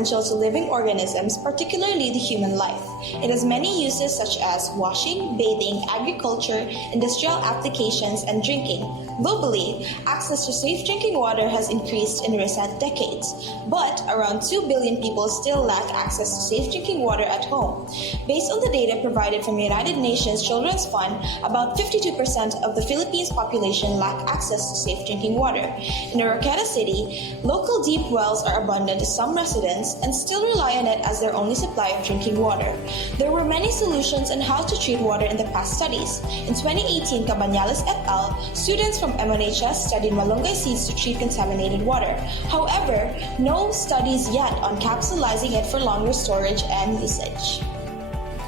essential to living organisms, particularly the human life. It has many uses such as washing, bathing, agriculture, industrial applications, and drinking. Globally, access to safe drinking water has increased in recent decades, but around 2 billion people still lack access to safe drinking water at home. Based on the data provided from United Nations Children's Fund, about 52% of the Philippines population lack access to safe drinking water. In Oroquieta City, local deep wells are abundant to some residents and still rely on it as their only supply of drinking water. There were many solutions on how to treat water in the past studies. In 2018, Cabañales et al., students from MNHS studied malunggay seeds to treat contaminated water. However, no studies yet on capsulizing it for longer storage and usage.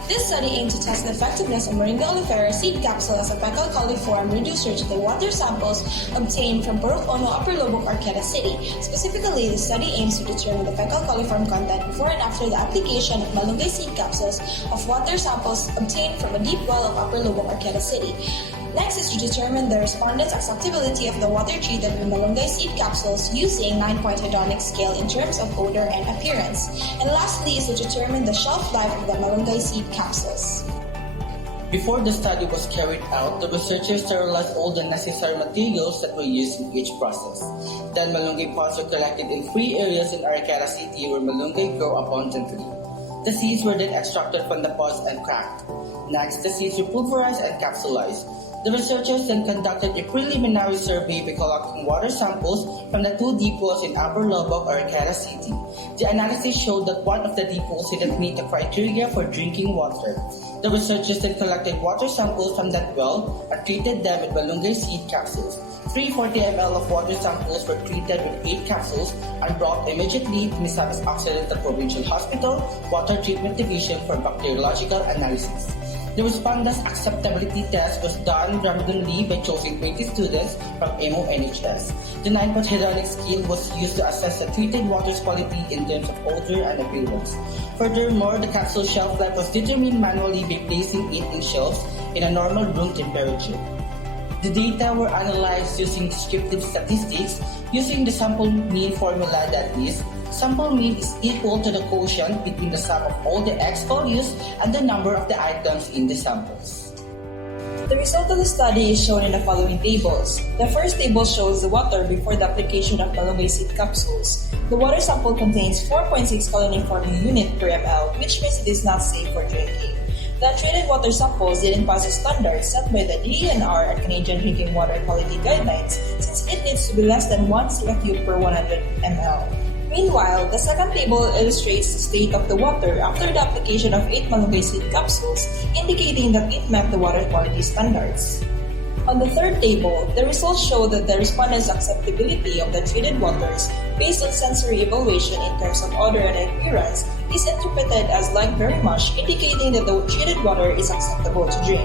This study aimed to test the effectiveness of Moringa Oleifera seed capsule as a fecal coliform reducer to the water samples obtained from Purok Ono, Upper Lobok, Oroquieta City. Specifically, the study aims to determine the fecal coliform content before and after the application of malunggay seed capsules of water samples obtained from a deep well of Upper Lobok, Oroquieta City. Next is to determine the respondents' acceptability of the water treated with malunggay seed capsules using 9-point hedonic scale in terms of odor and appearance. And lastly is to determine the shelf life of the malunggay seed capsules. Before the study was carried out, the researchers sterilized all the necessary materials that were used in each process. Then malunggay pods were collected in 3 areas in Oroquieta City where malunggay grow abundantly. The seeds were then extracted from the pods and cracked. Next, the seeds were pulverized and capsulized. The researchers then conducted a preliminary survey by collecting water samples from the 2 deep wells in Upper Lobok, Oroquieta City. The analysis showed that one of the deep wells didn't meet the criteria for drinking water. The researchers then collected water samples from that well and treated them with malunggay seed capsules. 340 ml of water samples were treated with 8 capsules and brought immediately to Misamis Occidental Provincial Hospital Water Treatment Division for bacteriological analysis. The respondents' acceptability test was done randomly by choosing 20 students from MONHS. The 9-point hedonic scale was used to assess the treated water's quality in terms of odor and appearance. Furthermore, the capsule shelf life was determined manually by placing it in shelves in a normal room temperature. The data were analyzed using descriptive statistics using the sample mean formula, that is, sample mean is equal to the quotient between the sum of all the X values and the number of the items in the samples. The result of the study is shown in the following tables. The first table shows the water before the application of malunggay seed capsules. The water sample contains 4.6 colony forming unit per ml, which means it is not safe for drinking. The untreated water samples didn't pass the standards set by the DENR and Canadian Drinking Water Quality Guidelines, since it needs to be less than 1 cube per 100 ml. Meanwhile, the second table illustrates the state of the water after the application of 8 malunggay seed capsules, indicating that it met the water quality standards. On the third table, the results show that the respondents' acceptability of the treated waters, based on sensory evaluation in terms of odor and appearance, is interpreted as like very much, indicating that the treated water is acceptable to drink.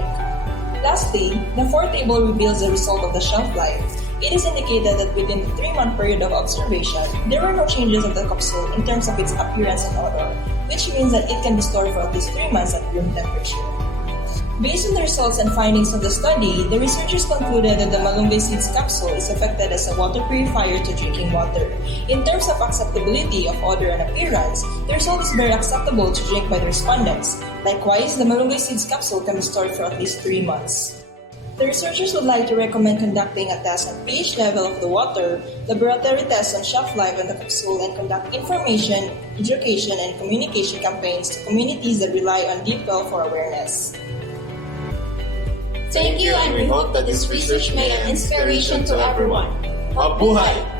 Lastly, the fourth table reveals the result of the shelf life. It is indicated that within the 3-month period of observation, there were no changes of the capsule in terms of its appearance and odor, which means that it can be stored for at least 3 months at room temperature. Based on the results and findings of the study, the researchers concluded that the malunggay seeds capsule is effective as a water purifier to drinking water. In terms of acceptability of odor and appearance, the result is very acceptable to drink by the respondents. Likewise, the malunggay seeds capsule can be stored for at least 3 months. The researchers would like to recommend conducting a test on pH level of the water, laboratory tests on shelf life on the capsule, and conduct information, education, and communication campaigns to communities that rely on deep well for awareness. Thank you, and we hope that this research may be an inspiration to everyone. Mabuhay!